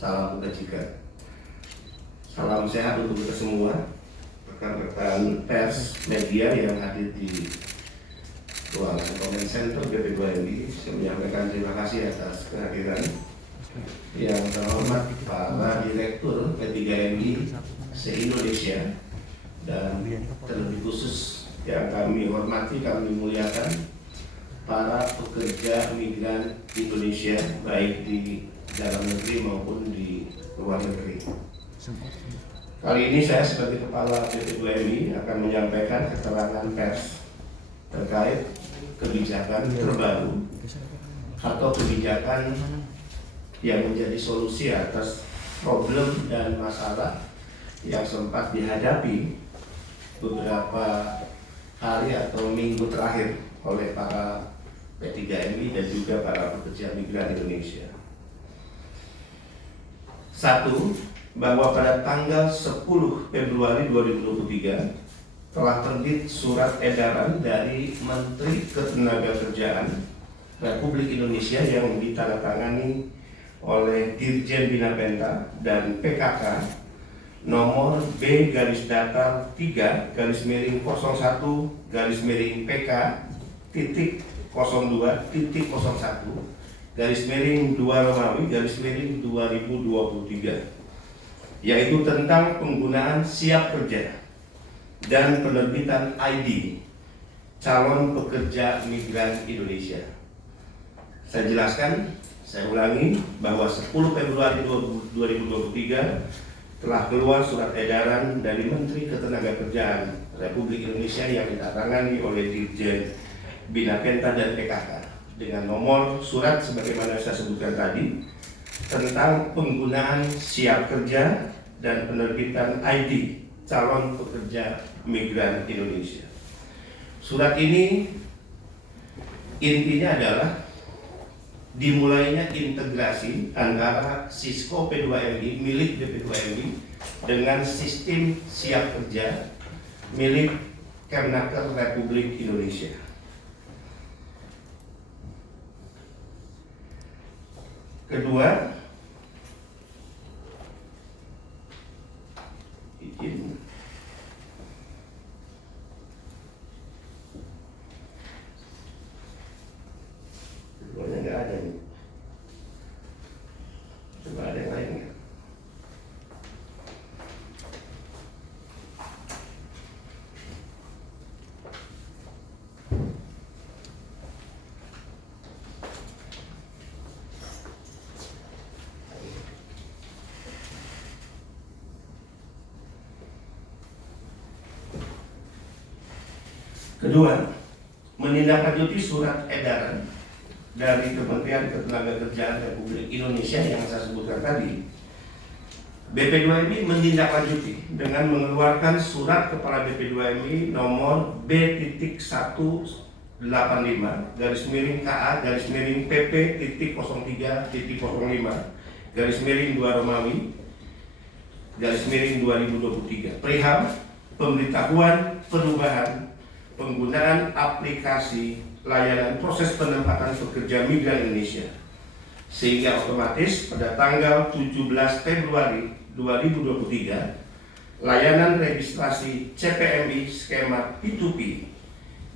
Salam kebajikan. Salam sehat untuk kita semua, rekan-rekan pers, media yang hadir di ruangan Comment Center BP2MI. Saya menyampaikan terima kasih atas kehadiran. Yang terhormat para Direktur P3MI se-Indonesia, dan terlebih khusus yang kami hormati, kami muliakan para pekerja migran Indonesia, baik di dalam negeri maupun di luar negeri. Kali ini saya sebagai Kepala BP2MI akan menyampaikan keterangan pers terkait kebijakan terbaru atau kebijakan yang menjadi solusi atas problem dan masalah yang sempat dihadapi beberapa hari atau minggu terakhir oleh para P3MI dan juga para pekerja migran Indonesia. Satu, bahwa pada tanggal 10 Februari 2023 telah terbit surat edaran dari Menteri Ketenagakerjaan Republik Indonesia yang ditandatangani oleh Dirjen Bina Penta dan PKK nomor B-Data-3-01-01-2-Romawi-2023, yaitu tentang penggunaan siap kerja dan penerbitan ID calon pekerja migran Indonesia. Saya jelaskan, saya ulangi, bahwa 10 Februari 2023 telah keluar surat edaran dari Menteri Ketenagakerjaan Republik Indonesia yang ditandatangani oleh Dirjen Bina Penta dan PKK dengan nomor surat sebagaimana saya sebutkan tadi tentang penggunaan siap kerja dan penerbitan ID calon pekerja migran Indonesia. Surat ini intinya adalah dimulainya integrasi antara Sisco P2MI milik BP2MI dengan sistem siap kerja milik Kemnaker Republik Indonesia. Kedua, izin. Keduanya nggak ada nih. Coba ada yang lain nggak? Kedua, menindaklanjuti surat edaran dari Kementerian Ketenagakerjaan Republik Indonesia yang saya sebutkan tadi, BP2MI menindaklanjuti dengan mengeluarkan surat Kepala BP2MI nomor B.KA-KA-PP-0.3-005-2 perihal pemberitahuan perubahan penggunaan aplikasi layanan proses penempatan pekerja migran Indonesia, sehingga otomatis pada tanggal 17 Februari 2023 layanan registrasi CPMI skema P2P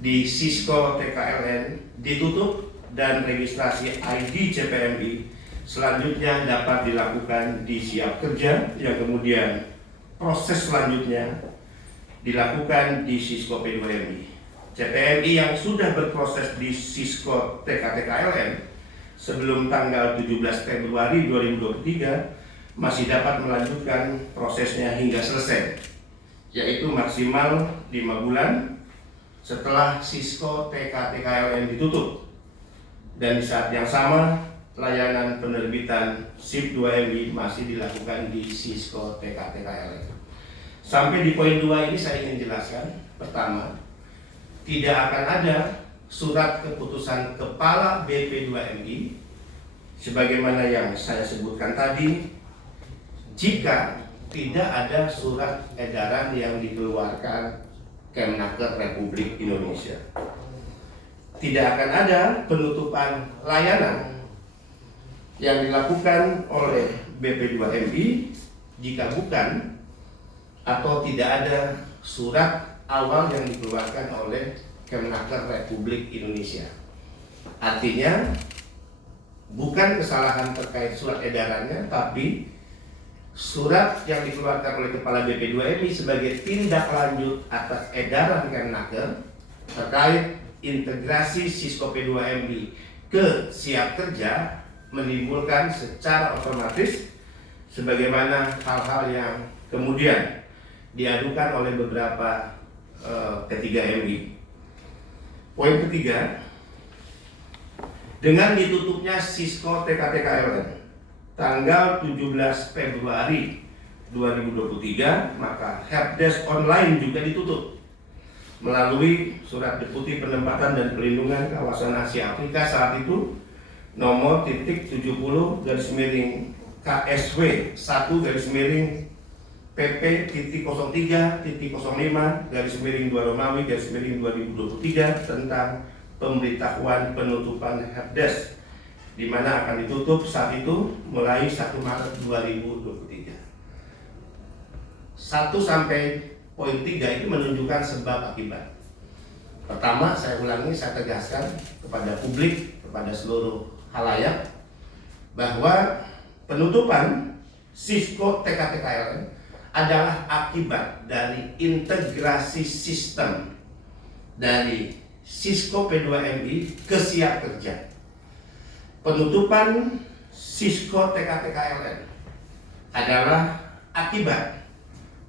di Sisco TKLN ditutup dan registrasi ID CPMI selanjutnya dapat dilakukan di siap kerja, yang kemudian proses selanjutnya dilakukan di Sisco P2MI. CPMI yang sudah berproses di Sisco TKLN sebelum tanggal 17 Februari 2023 masih dapat melanjutkan prosesnya hingga selesai, yaitu maksimal 5 bulan setelah Sisco TKLN ditutup. Dan di saat yang sama, layanan penerbitan SIP 2MI masih dilakukan di Sisco TKLN. Sampai di poin 2 ini saya ingin jelaskan. Pertama, tidak akan ada surat keputusan Kepala BP2MI sebagaimana yang saya sebutkan tadi jika tidak ada surat edaran yang dikeluarkan Kemnaker Republik Indonesia. Tidak akan ada penutupan layanan yang dilakukan oleh BP2MI jika bukan atau tidak ada surat awal yang dikeluarkan oleh Kemenaker Republik Indonesia. Artinya bukan kesalahan terkait surat edarannya, tapi surat yang dikeluarkan oleh Kepala BP2MI sebagai tindak lanjut atas edaran Kemenaker terkait integrasi Sisko P2MI ke Siap Kerja menimbulkan secara otomatis sebagaimana hal-hal yang kemudian diadukan oleh beberapa ketiga MI. Poin ketiga, dengan ditutupnya Sisko TKTKLN tanggal 17 Februari 2023, maka helpdesk online juga ditutup melalui surat deputi penempatan dan pelindungan kawasan Asia Afrika saat itu nomor .70/KSW 1-PP.03-05-2 tentang pemberitahuan penutupan helpdesk, di mana akan ditutup saat itu mulai 1 Maret 2023. 1 sampai poin 3 itu menunjukkan sebab akibat. Pertama, saya ulangi, saya tegaskan kepada publik, kepada seluruh halayak bahwa penutupan Sisko TKTKLN adalah akibat dari integrasi sistem dari Sisko P2MI ke Siap Kerja. Penutupan Sisko TKTKLN adalah akibat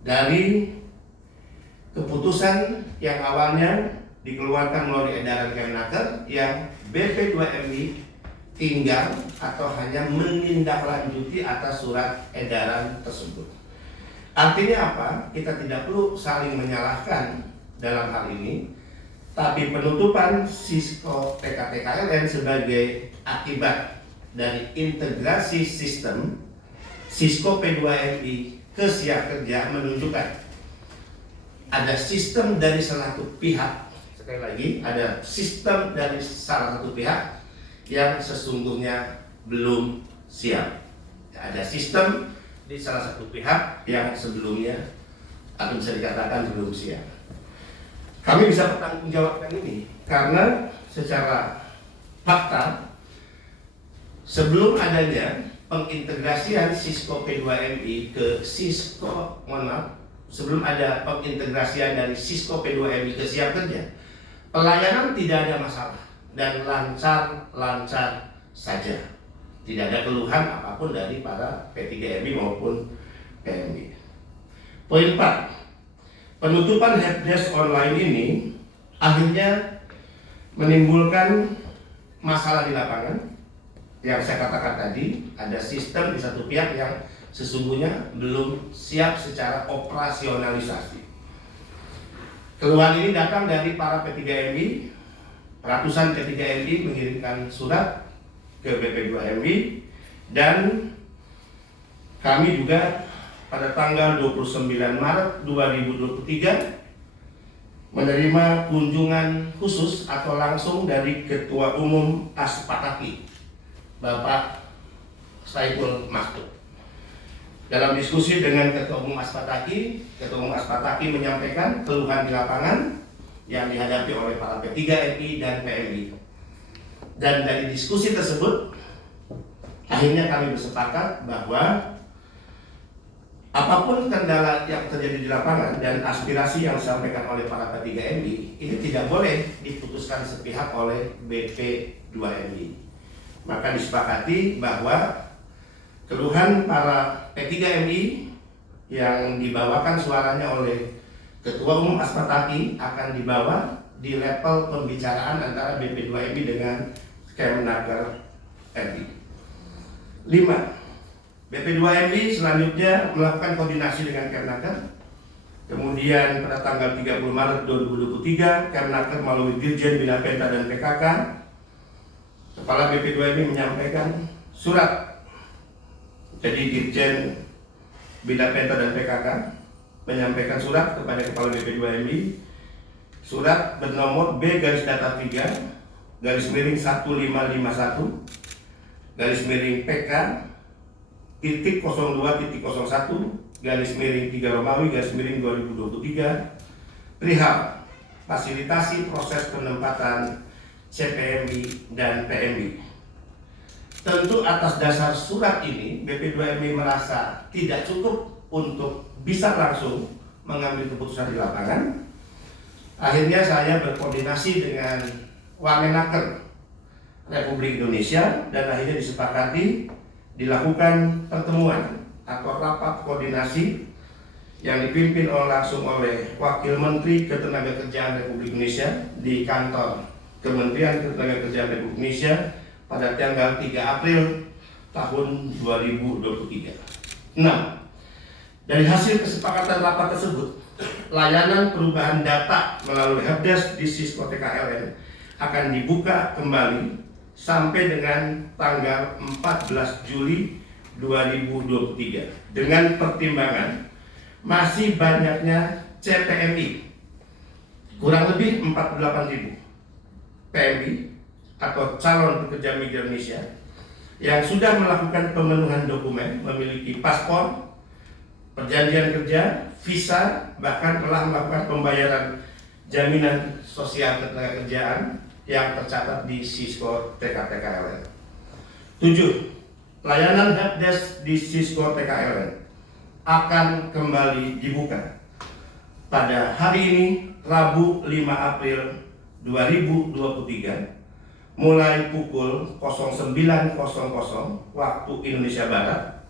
dari keputusan yang awalnya dikeluarkan melalui edaran Kemenaker yang BP2MI tinggal atau hanya menindaklanjuti atas surat edaran tersebut. Artinya apa? Kita tidak perlu saling menyalahkan dalam hal ini, tapi penutupan Sisko TKTKLN sebagai akibat dari integrasi sistem Sisko P2MI ke Siap Kerja menunjukkan ada sistem dari salah satu pihak. Sekali lagi, ada sistem dari salah satu pihak yang sesungguhnya belum siap. Ada sistem di salah satu pihak yang sebelumnya atau bisa dikatakan belum siap. Kami bisa bertanggungjawabkan ini karena secara fakta sebelum adanya pengintegrasian Sisko P2MI ke Sisko, sebelum ada pengintegrasian dari Sisko P2MI ke Siap Kerja, pelayanan tidak ada masalah dan lancar-lancar saja. Tidak ada keluhan apapun dari para P3MI maupun PMI. Poin 4, penutupan helpdesk online ini akhirnya menimbulkan masalah di lapangan. Yang saya katakan tadi, ada sistem di satu pihak yang sesungguhnya belum siap secara operasionalisasi. Keluhan ini datang dari para P3MI. Ratusan P3MI mengirimkan surat ke BP2MI dan kami juga pada tanggal 29 Maret 2023 menerima kunjungan khusus atau langsung dari Ketua Umum Aspataki, Bapak Saiful Makhtoum. Dalam diskusi dengan Ketua Umum Aspataki, Ketua Umum Aspataki menyampaikan keluhan di lapangan yang dihadapi oleh para P3MI dan PMI. Dan dari diskusi tersebut, akhirnya kami bersepakat bahwa apapun kendala yang terjadi di lapangan dan aspirasi yang disampaikan oleh para P3MI ini tidak boleh diputuskan sepihak oleh BP2MI. Maka disepakati bahwa keluhan para P3MI yang dibawakan suaranya oleh Ketua Umum Aspataki akan dibawa di level pembicaraan antara BP2MI dengan Kemenaker RI. 5. BP2MI selanjutnya melakukan koordinasi dengan Kemenaker. Kemudian pada tanggal 30 Maret 2023, Kemenaker melalui Dirjen Bina Penta dan PKK, Kepala BP2MI menyampaikan surat. Jadi Dirjen Bina Penta dan PKK menyampaikan surat kepada Kepala BP2MI, surat bernomor B/3-1551 garis miring PK titik 02.01 garis miring 3 Romawi garis miring 2023 perihal fasilitasi proses penempatan CPMI dan PMI. Tentu atas dasar surat ini BP2MI merasa tidak cukup untuk bisa langsung mengambil keputusan di lapangan. Akhirnya saya berkoordinasi dengan Wamenaker Republik Indonesia dan akhirnya disepakati dilakukan pertemuan atau rapat koordinasi yang dipimpin langsung oleh Wakil Menteri Ketenagakerjaan Republik Indonesia di kantor Kementerian Ketenagakerjaan Republik Indonesia pada tanggal 3 April tahun 2023. 6. Dari hasil kesepakatan rapat tersebut, layanan perubahan data melalui helpdesk di Sisko TKLN akan dibuka kembali sampai dengan tanggal 14 Juli 2023 dengan pertimbangan masih banyaknya CPMI kurang lebih 48.000 PMI atau calon pekerja migran Indonesia yang sudah melakukan pemenuhan dokumen, memiliki paspor, perjanjian kerja, visa, bahkan telah melakukan pembayaran jaminan sosial ketenagakerjaan yang tercatat di Sisko TKLN. 7. Layanan helpdesk di Sisko TKLN akan kembali dibuka pada hari ini, Rabu 5 April 2023, mulai pukul 09.00 waktu Indonesia Barat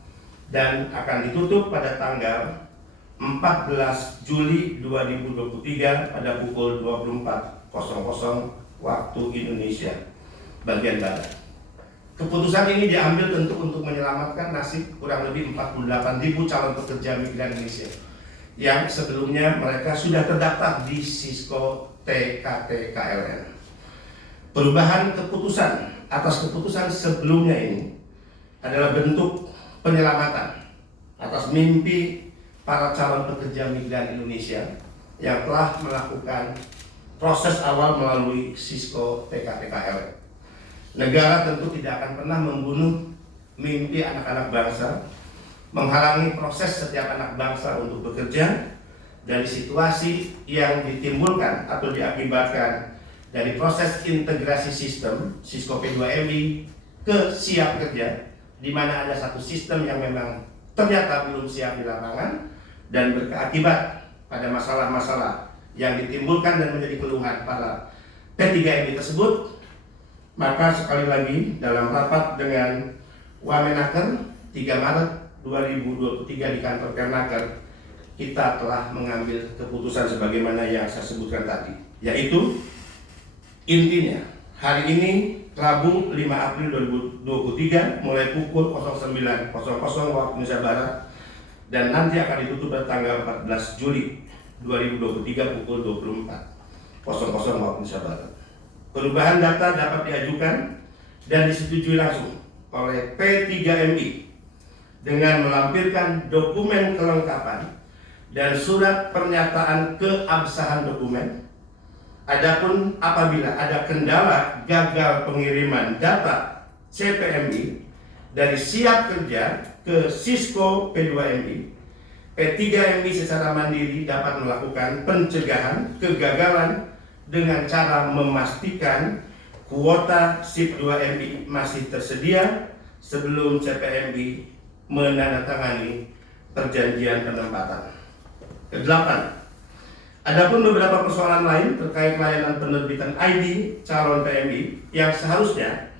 dan akan ditutup pada tanggal 14 Juli 2023 pada pukul 24.00 waktu Indonesia bagian Barat. Keputusan ini diambil tentu untuk menyelamatkan nasib kurang lebih 48.000 calon pekerja migran Indonesia yang sebelumnya mereka sudah terdaftar di Sisko TKLN. Perubahan keputusan atas keputusan sebelumnya ini adalah bentuk penyelamatan atas mimpi para calon pekerja migran Indonesia yang telah melakukan proses awal melalui Sisko TKLN. Negara tentu tidak akan pernah membunuh mimpi anak-anak bangsa, menghalangi proses setiap anak bangsa untuk bekerja dari situasi yang ditimbulkan atau diakibatkan dari proses integrasi sistem Sisko P2MI ke siap kerja, di mana ada satu sistem yang memang ternyata belum siap di lapangan dan berakibat pada masalah-masalah yang ditimbulkan dan menjadi keluhan para P3MI tersebut. Maka sekali lagi dalam rapat dengan Wamenaker 3 Maret 2023 di kantor Kemenaker, kita telah mengambil keputusan sebagaimana yang saya sebutkan tadi, yaitu intinya hari ini Rabu 5 April 2023 mulai pukul 09.00 waktu Indonesia Barat dan nanti akan ditutup pada tanggal 14 Juli 2023 pukul 24.00 waktu Indonesia Barat. Perubahan data dapat diajukan dan disetujui langsung oleh P3MI dengan melampirkan dokumen kelengkapan dan surat pernyataan keabsahan dokumen. Adapun apabila ada kendala gagal pengiriman data CPMI dari siap kerja ke Sisko P2MI, P3MI secara mandiri dapat melakukan pencegahan kegagalan dengan cara memastikan kuota SIP 2MI masih tersedia sebelum CPMI menandatangani perjanjian penempatan. Ke-8. Adapun beberapa persoalan lain terkait layanan penerbitan ID calon PMI yang seharusnya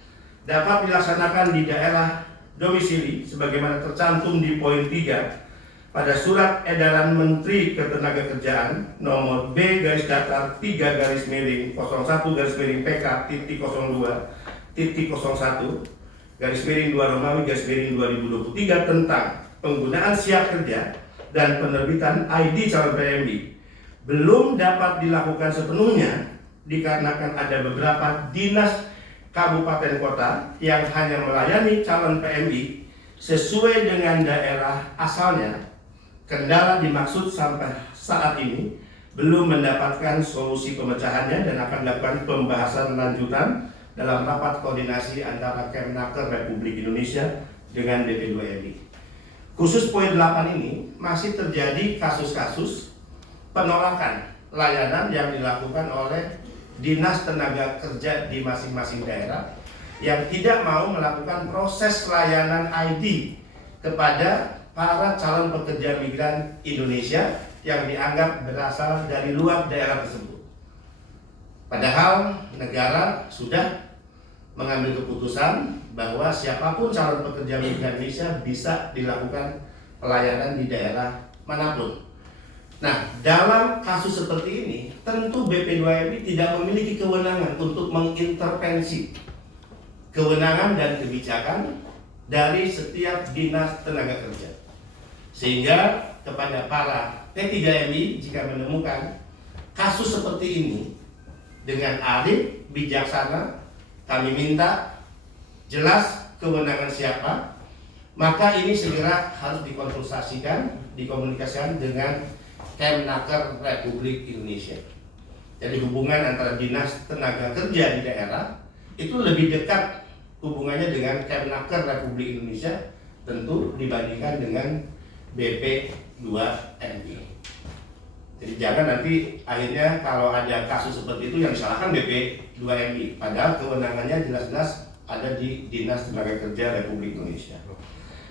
dapat dilaksanakan di daerah domisili sebagaimana tercantum di poin 3 pada Surat Edaran Menteri Ketenagakerjaan nomor B-PK.01-PK.02.01 Romawi-2023 tentang penggunaan siap kerja dan penerbitan ID calon PMI belum dapat dilakukan sepenuhnya dikarenakan ada beberapa dinas kabupaten kota yang hanya melayani calon PMI sesuai dengan daerah asalnya. Kendala dimaksud sampai saat ini belum mendapatkan solusi pemecahannya dan akan dilakukan pembahasan lanjutan dalam rapat koordinasi antara Kemnaker Republik Indonesia dengan BP2MI. Khusus poin 8 ini masih terjadi kasus-kasus penolakan layanan yang dilakukan oleh Dinas Tenaga Kerja di masing-masing daerah yang tidak mau melakukan proses layanan ID kepada para calon pekerja migran Indonesia yang dianggap berasal dari luar daerah tersebut. Padahal negara sudah mengambil keputusan bahwa siapapun calon pekerja migran Indonesia bisa dilakukan pelayanan di daerah manapun. Nah, dalam kasus seperti ini, tentu BP2MI tidak memiliki kewenangan untuk mengintervensi kewenangan dan kebijakan dari setiap dinas tenaga kerja. Sehingga kepada para P3MI jika menemukan kasus seperti ini dengan arif, bijaksana, kami minta jelas kewenangan siapa, maka ini segera harus dikonsultasikan, dikomunikasikan dengan Kemnaker Republik Indonesia. Jadi hubungan antara Dinas Tenaga Kerja di daerah itu lebih dekat hubungannya dengan Kemnaker Republik Indonesia tentu dibandingkan dengan BP2MI. Jadi jangan nanti akhirnya kalau ada kasus seperti itu yang disalahkan BP2MI, padahal kewenangannya jelas-jelas ada di Dinas Tenaga Kerja Republik Indonesia.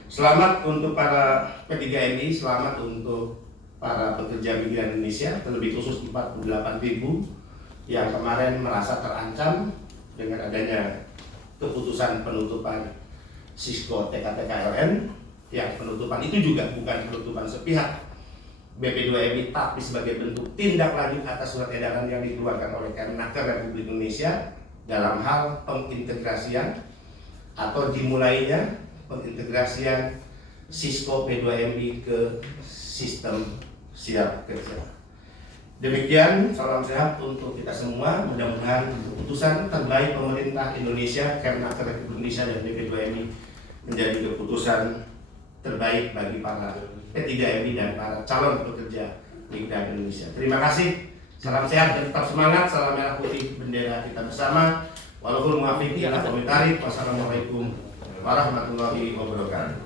Selamat untuk para P3MI, selamat untuk para pekerja migran Indonesia, terlebih khusus 48.000 yang kemarin merasa terancam dengan adanya keputusan penutupan Sisko TKTKLN, yang penutupan itu juga bukan penutupan sepihak BP2MI, tapi sebagai bentuk tindak lanjut atas surat edaran yang dikeluarkan oleh Kemnaker Republik Indonesia dalam hal pengintegrasian atau dimulainya pengintegrasian Sisko P2MI ke sistem siap kerja. Demikian, salam sehat untuk kita semua. Mudah-mudahan keputusan terbaik pemerintah Indonesia, Kemnaker Republik Indonesia dan BP2MI menjadi keputusan terbaik bagi para P3MI dan para calon pekerja migran Indonesia. Terima kasih. Salam sehat dan tetap semangat. Salam merah putih bendera kita bersama. Walaupun muafiq ila komentari. Wassalamualaikum warahmatullahi wabarakatuh.